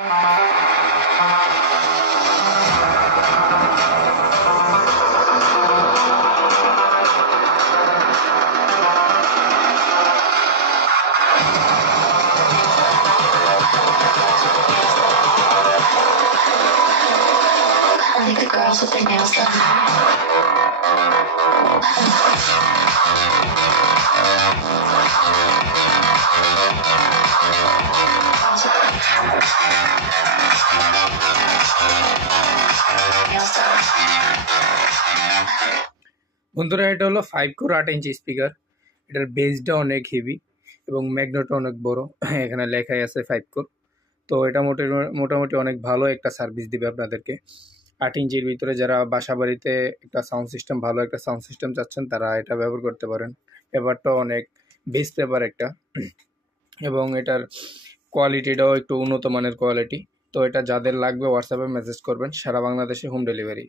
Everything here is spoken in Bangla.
Only the girls with their nails done. বন্ধুরা, এটা হলো 5 কোর 8 ইঞ্চি স্পিকার। এটার বেসটা অনেক হেভি এবং ম্যাগনেটটা অনেক বড়। এখানে লেখাই আছে 5 কোর। তো এটা মোটামুটি অনেক ভালো একটা সার্ভিস দিবে আপনাদেরকে। 8 ইঞ্চির ভিতরে যারা বাসা বাড়িতে একটা সাউন্ড সিস্টেম, ভালো একটা সাউন্ড সিস্টেম চাচ্ছেন, তারা এটা ব্যবহার করতে পারেন। পেপারটাও অনেক বেস্ট পেপার একটা, এবং এটার কোয়ালিটিটাও একটু উন্নত মানের কোয়ালিটি। তো এটা যাদের লাগবে হোয়াটসঅ্যাপে মেসেজ করবেন, সারা বাংলাদেশে হোম ডেলিভারি।